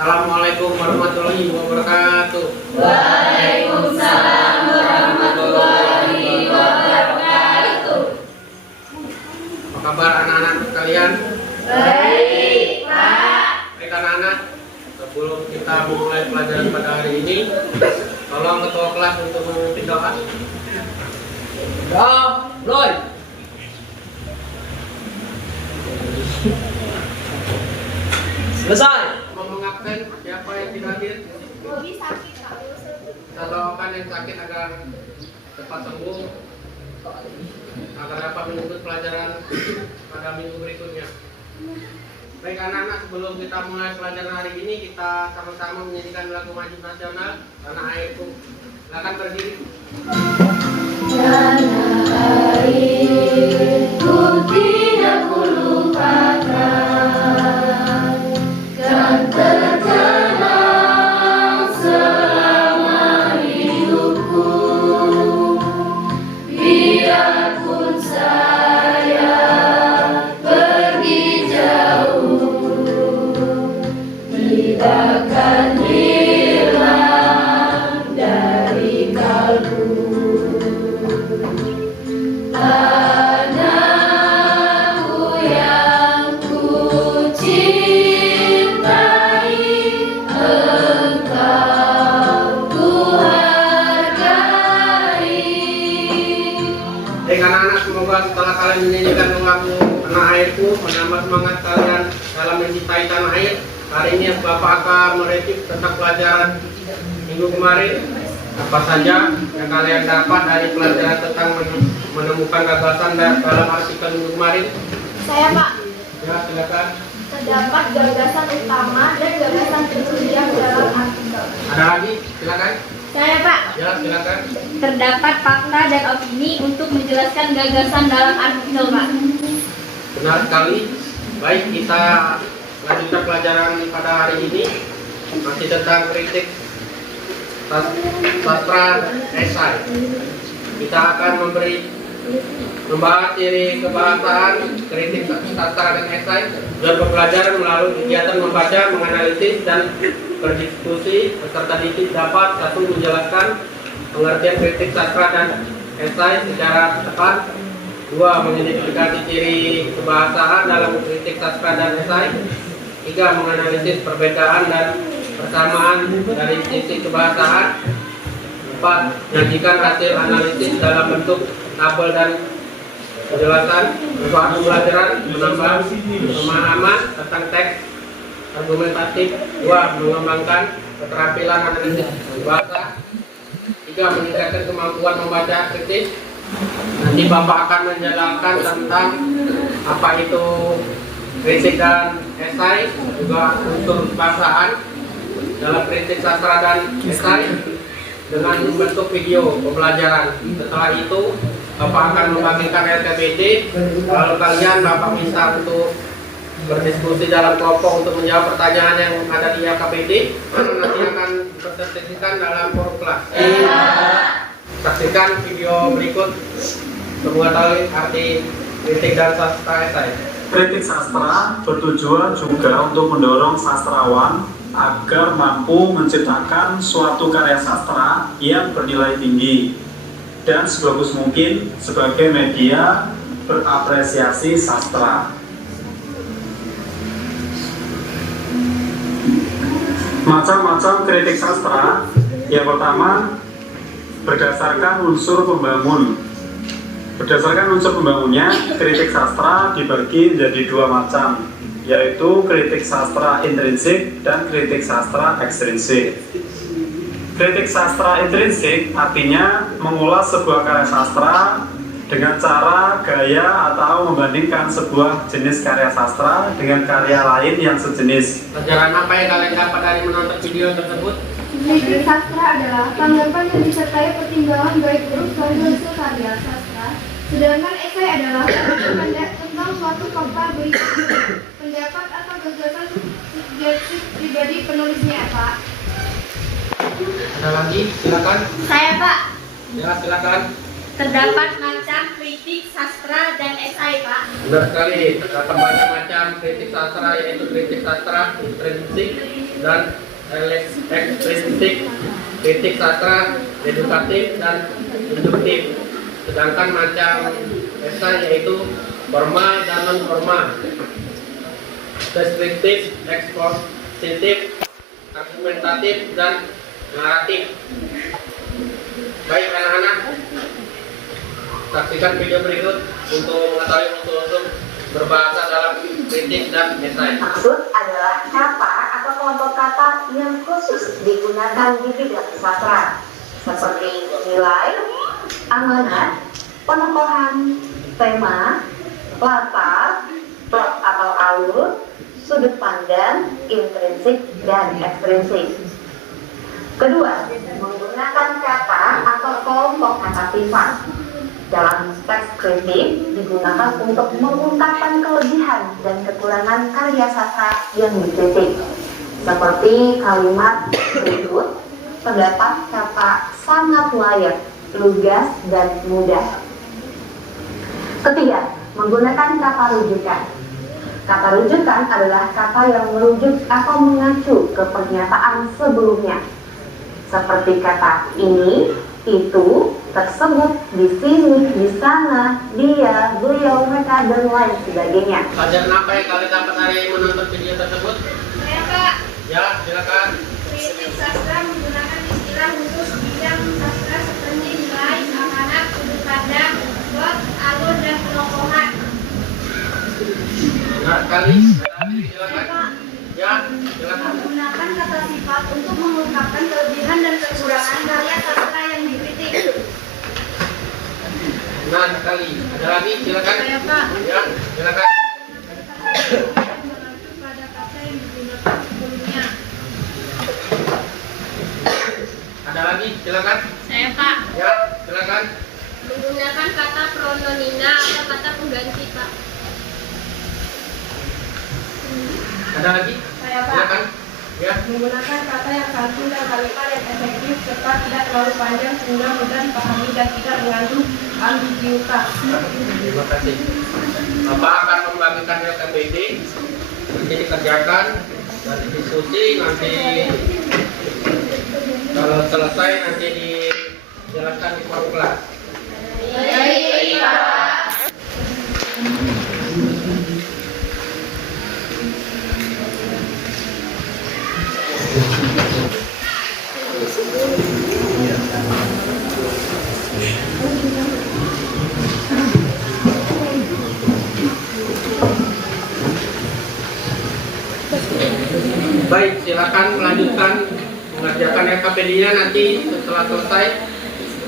Assalamualaikum warahmatullahi wabarakatuh. Waalaikumsalam warahmatullahi wabarakatuh. Apa kabar anak-anak sekalian? Baik, Pak. Baik anak-anak, sebelum kita memulai pelajaran pada hari ini, tolong ketua kelas untuk memimpin doa. Roy. Selesai. Mau mengabsen siapa yang tidak hadir? Bobi sakit, Pak. Kita doakan yang sakit agar cepat sembuh, agar dapat mengikuti pelajaran pada minggu berikutnya. Baik anak-anak, sebelum kita mulai pelajaran hari ini, kita sama-sama menyanyikan lagu maju nasional Tanah Airku. Silakan berdiri. Tanah airku tidak kulupakan, kan terkenang selama hidupku. Biarpun saya pergi jauh, tidak akan hilang dari kalbu. Tanahku yang ku cintai, engkau ku hargai. Baik anak-anak, semoga setelah kalian menyanyikan lagu Tanah Airku menambah semangat kalian dalam mencintai tanah air. Hari ini Bapak akan mereview tentang pelajaran minggu kemarin. Apa saja yang kalian dapat dari pelajaran tentang menemukan gagasan dalam artikel minggu kemarin? Saya, Pak, Ya, silakan. terdapat gagasan utama dan gagasan tersirat dalam artikel. Ada lagi? Silakan. Saya, Pak, Ya, silakan. terdapat fakta dan opini untuk menjelaskan gagasan dalam artikel, Pak. Benar sekali. Baik, kita lanjutkan pelajaran pada hari ini masih tentang kritik sastra esai. Kita akan membahas ciri kebahasaan, kritik sastra dan esai dan pembelajaran melalui kegiatan membaca, menganalisis dan berdiskusi peserta didik dapat satu menjelaskan pengertian kritik sastra dan esai secara tepat, dua mengidentifikasi ciri kebahasaan dalam kritik sastra dan esai, tiga menganalisis perbedaan dan persamaan dari sisi kebahasaan, empat menyajikan hasil analisis dalam bentuk tabel dan penjelasan, manfaat pembelajaran, menambah pemahaman tentang teks argumentatif, dua mengembangkan keterampilan analisis bahasa, tiga meningkatkan kemampuan membaca kritis. Nanti Bapak akan menjelaskan tentang apa itu kritik dan esai, juga unsur bahasaan dalam kritik sastra dan esai dengan membentuk video pembelajaran. Setelah itu Bapak akan membagikan LKPD, lalu kalian Bapak minta untuk berdiskusi dalam kelompok untuk menjawab pertanyaan yang ada di LKPD. Nanti akan dipresentasikan dalam forum kelas. Saksikan video berikut untuk mengetahui arti kritik dan sastra esai. Kritik sastra bertujuan juga untuk mendorong sastrawan agar mampu menciptakan suatu karya sastra yang bernilai tinggi dan sebagus mungkin sebagai media berapresiasi sastra. Macam-macam kritik sastra. Yang pertama, berdasarkan unsur pembangun. Berdasarkan unsur pembangunnya, kritik sastra dibagi menjadi dua macam, yaitu kritik sastra intrinsik dan kritik sastra ekstrinsik. Kritik sastra intrinsik artinya mengulas sebuah karya sastra dengan cara, gaya, atau membandingkan sebuah jenis karya sastra dengan karya lain yang sejenis. Pelajaran apa yang kalian dapat dari menonton video tersebut? Kritik sastra adalah tanggapan yang disertai pertimbangan baik buruk dari hasil karya sastra. Sedangkan esai adalah pendapat tentang suatu fakta berikut pendapat atau gagasan subjektif pribadi penulisnya, Pak. Ada lagi? Silakan. Saya, Pak, Ya, silakan. terdapat macam kritik sastra dan esai, Pak. Benar sekali, terdapat banyak macam kritik sastra, yaitu kritik sastra intrinsik, dan ekspresif, kritik sastra, edukatif, dan induktif. Sedangkan macam esai yaitu formal dan non formal, deskriptif, ekspositif, argumentatif, dan naratif. Baik anak-anak, saksikan video berikut untuk mengetahui unsur-unsur berbahasa dalam kritik dan esai. Maksud adalah kata atau kelompok kata yang khusus digunakan di bidang sastra, seperti nilai, amanat, penokohan, tema, latar, plot atau alur, sudut pandang, intrinsik, dan ekstrinsik. Kedua, menggunakan kata atau kelompok kata sifat. Dalam teks kritik digunakan untuk mengungkapkan kelebihan dan kekurangan karya sastra yang dikritik, seperti kalimat berikut, terdapat kata sangat layak, lugas, dan mudah. Ketiga, menggunakan kata rujukan. Kata rujukan adalah kata yang merujuk atau mengacu ke pernyataan sebelumnya, seperti kata ini, itu, tersebut, di sini, di sana, dia, beliau, mereka, dan lain sebagainya. Pelajaran apa yang kalian dapat dari menonton video tersebut? Saya Pak, Ya, silakan. kritik sastra menggunakan istilah khusus bidang sastra seperti nilai, amanat, sudut pandang, plot, alur, dan penokohan. Benar sekali. Silakan. Ya, silakan. Menggunakan kata sifat untuk mengungkapkan kelebihan dan kekurangan karya sastra yang dikritik. Benar sekali. Ada lagi, silakan. Saya Pak. Ya, silakan. Mengacu pada kata yang digunakan sebelumnya. Ada lagi, silakan. Saya Pak. Ya, silakan. Menggunakan kata pronomina atau kata pengganti Pak. Ada lagi? Saya Pak. Silakan. Ya. Menggunakan kata yang santun dan kalimat yang efektif serta tidak terlalu panjang sehingga mudah dipahami dan tidak mengandung ambiguitas. Terima kasih. Bapak akan membagikan LKPD, nanti dikerjakan, nanti diskusi, nanti kalau selesai nanti dijelaskan di forum kelas. Baik, silakan melanjutkan mengerjakan LKPD-nya nanti setelah selesai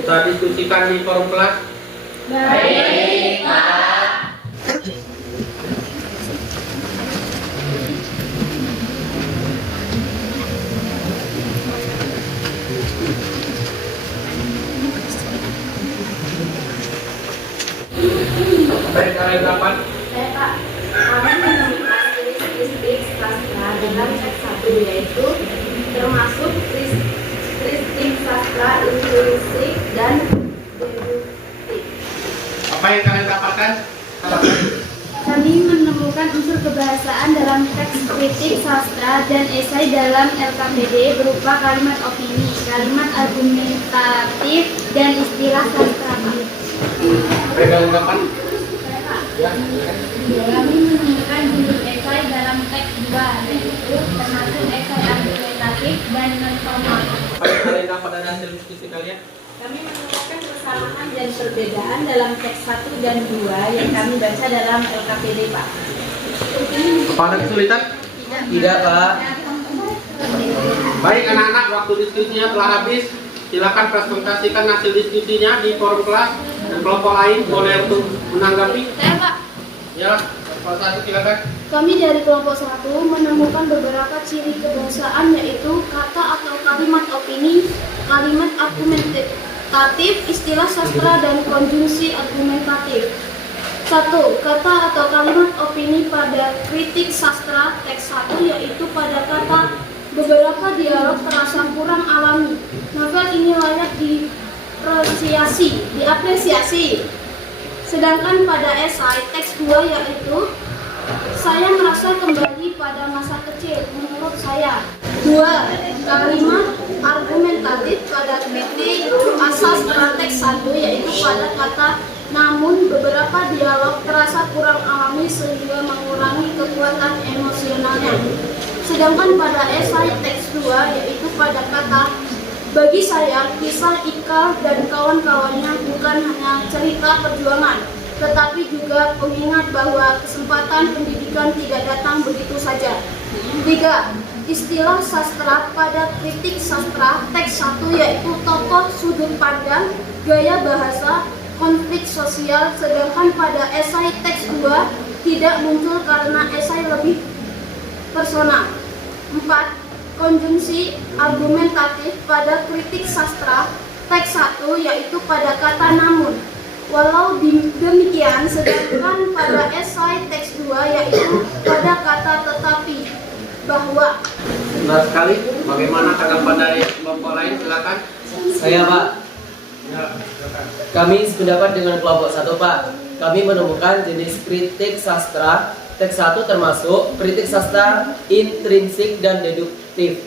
kita diskusikan di forum kelas. Baik, Pak. Baik, kalian dapat. Saya Pak, kami menemukan kritik sastra dalam teks 1 yaitu termasuk kritik sastra intrinsik dan deduktif. Apa yang kalian dapatkan? Kami menemukan unsur kebahasaan dalam teks kritik sastra dan esai dalam LKPD berupa kalimat opini, kalimat argumentatif, dan istilah sastra. Apa yang kalian dapat? Ya. Kami menemukan unsur esai dalam teks 2 yaitu termasuk esai argumentatif dan non-formal. Apa yang kalian dapat dari hasil diskusi kalian? Kami menemukan kesamaan dan perbedaan dalam teks 1 dan 2 yang kami baca dalam LKPD, Pak. Apa ada kesulitan? Tidak, Pak. Baik anak-anak, waktu diskusinya telah habis. Silakan presentasikan hasil diskusinya di forum kelas dan kelompok lain boleh untuk menanggapi. Saya Pak. Ya, kalau satu silakan. Kami dari kelompok 1 menemukan beberapa ciri kebahasaan yaitu kata atau kalimat opini, kalimat argumentatif, istilah sastra, dan konjungsi argumentatif. 1. Kata atau kalimat opini pada kritik sastra teks 1 yaitu pada kata beberapa dialog terasa kurang alami. Novel ini layak diapresiasi. Sedangkan pada esai teks 2 yaitu saya merasa kembali pada masa kecil menurut saya. 2. Kalimat argumentatif pada kritik asas teks 1 yaitu pada kata namun beberapa dialog terasa kurang alami sehingga mengurangi kekuatan emosionalnya. Sedangkan pada esai teks 2 yaitu pada kata bagi saya kisah Ikal dan kawan-kawannya bukan hanya cerita perjuangan, tetapi juga pengingat bahwa kesempatan pendidikan tidak datang begitu saja. 3. Istilah sastra pada kritik sastra teks 1 yaitu tokoh, sudut pandang, gaya bahasa, konflik sosial, sedangkan pada esai teks 2 tidak muncul karena esai lebih personal. 4. Konjungsi argumentatif pada kritik sastra teks 1 yaitu pada kata namun. Walau demikian, sedangkan pada esai teks 2 yaitu pada kata tetapi, bahwa. Benar sekali. Bagaimana tanggapan dari kelompok lain? Silakan. Saya, Pak. Ya, silakan. Kami sependapat dengan kelompok 1, Pak. Kami menemukan jenis kritik sastra teks 1 termasuk kritik sastra intrinsik dan deduktif.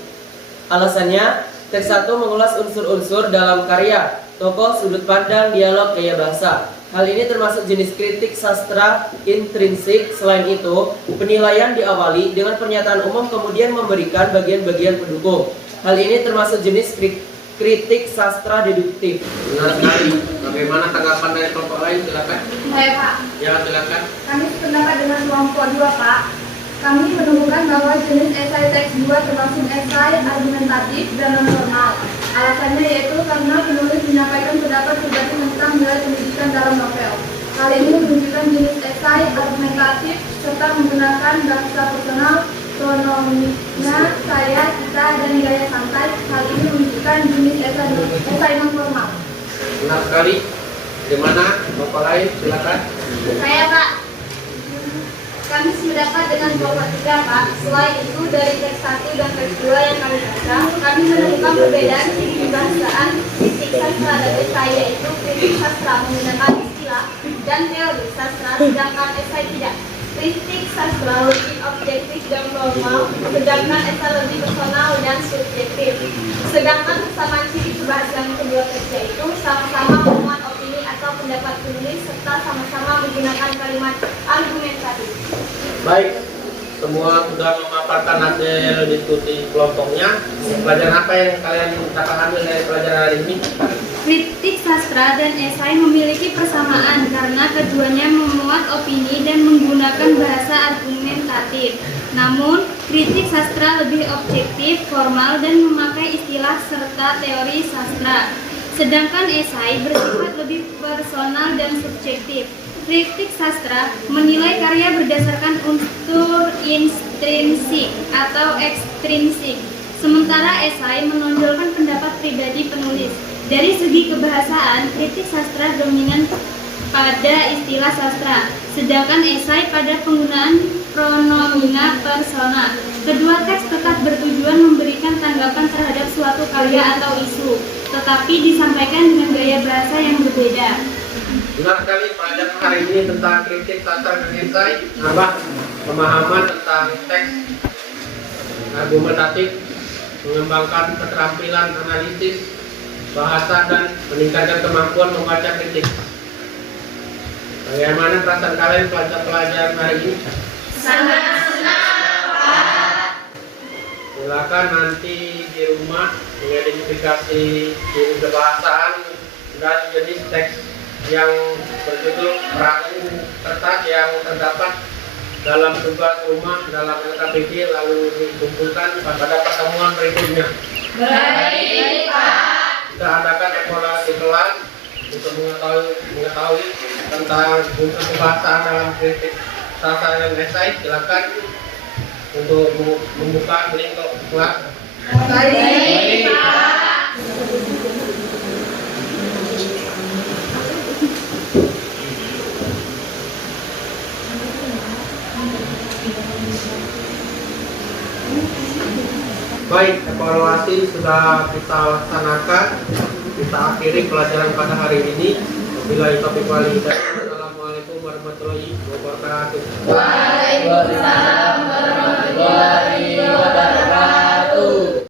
Alasannya, teks 1 mengulas unsur-unsur dalam karya, tokoh, sudut pandang, dialog, gaya bahasa. Hal ini termasuk jenis kritik sastra intrinsik. Selain itu, penilaian diawali dengan pernyataan umum kemudian memberikan bagian-bagian pendukung. Hal ini termasuk jenis kritik sastra deduktif. Benar sekali. Bagaimana tanggapan dari kelompok lain? Silakan. Saya, Pak. Ya, silakan. Kami sependapat dengan kelompok 2, Pak. Kami menemukan bahwa jenis esai teks 2 termasuk esai argumentatif dan non-formal. Alasannya yaitu karena penulis menyampaikan pendapat pribadi tentang nilai pendidikan dalam novel. Hal ini menunjukkan jenis esai argumentatif serta menggunakan bahasa personal, pronomina, saya, kita, dan gaya santai. Hal ini menunjukkan jenis esai non-formal. Benar sekali. Bagaimana kelompok lain? Silakan. Saya, Pak. Kami sependapat dengan kelompok 3, Pak. Selain itu, dari teks 1 dan teks 2 yang kami baca, kami menemukan perbedaan ciri kebahasaan kritik sastra dan esai, yaitu kritik sastra menggunakan istilah dan teori sastra, sedangkan esai tidak. Kritik sastra lebih objektif dan formal, sedangkan esai lebih personal dan subjektif. Sedangkan kesamaan ciri kebahasaan kedua teks yaitu sama-sama memuat opini atau pendapat penulis serta sama-sama menggunakan kalimat argumentatif. Baik, semua sudah memaparkan hasil diskusi kelompoknya. Pelajaran apa yang kalian dapat ambil dari pelajaran hari ini? Kritik sastra dan esai memiliki persamaan karena keduanya memuat opini dan menggunakan bahasa argumentatif. Namun, kritik sastra lebih objektif, formal, dan memakai istilah serta teori sastra. Sedangkan esai bersifat lebih personal dan subjektif. Kritik sastra menilai karya berdasarkan unsur intrinsik atau ekstrinsik, sementara esai menonjolkan pendapat pribadi penulis. Dari segi kebahasaan, kritik sastra dominan pada istilah sastra, sedangkan esai pada penggunaan pronomina persona. Kedua teks tetap bertujuan memberikan tanggapan terhadap suatu karya atau isu, tetapi disampaikan dengan gaya bahasa yang berbeda. Benar sekali, pelajaran hari ini tentang kritik sastra dan esai menambah pemahaman tentang teks argumentatif, mengembangkan keterampilan analisis bahasa dan meningkatkan kemampuan membaca kritik. Bagaimana perasaan kalian pelajaran hari ini? Sangat senang. Silakan nanti di rumah mengidentifikasi ciri kebahasaan dan jenis teks yang berjudul perahu kertas yang terdapat dalam tugas rumah dalam LKPD lalu dikumpulkan pada pertemuan berikutnya. Baik, Pak. Kita adakan evaluasi kelas untuk mengetahui tentang unsur kebahasaan dalam kritik sastra dan esai. Silakan untuk membuka link kelas. Baik, Pak. Baik, evaluasi sudah kita laksanakan. Kita akhiri pelajaran pada hari ini. Wabillahi taufiq wal hidayah. Assalamualaikum warahmatullahi wabarakatuh. Waalaikumsalam warahmatullahi wabarakatuh.